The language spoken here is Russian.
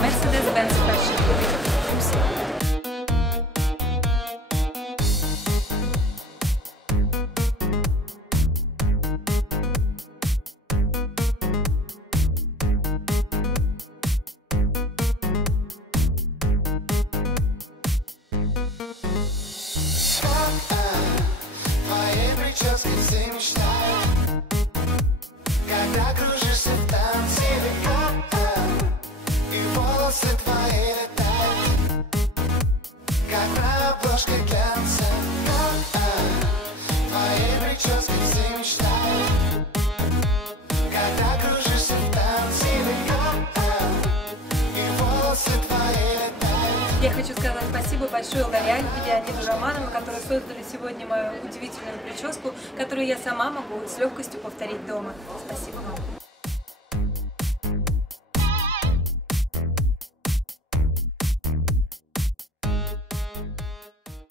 Mercedes-Benz Fashion. Прически все мечтают, когда кружишься в танце, и волосы твои летают, как на обложке глянца. Твои прически все мечтают, когда кружишься в танце, и волосы твои летают. Я хочу сказать спасибо большое L'Oréal и Леониду Романову, которые создали сегодня мою удивительную прическу, которую я сама могу с легкостью повторить дома. Спасибо вам.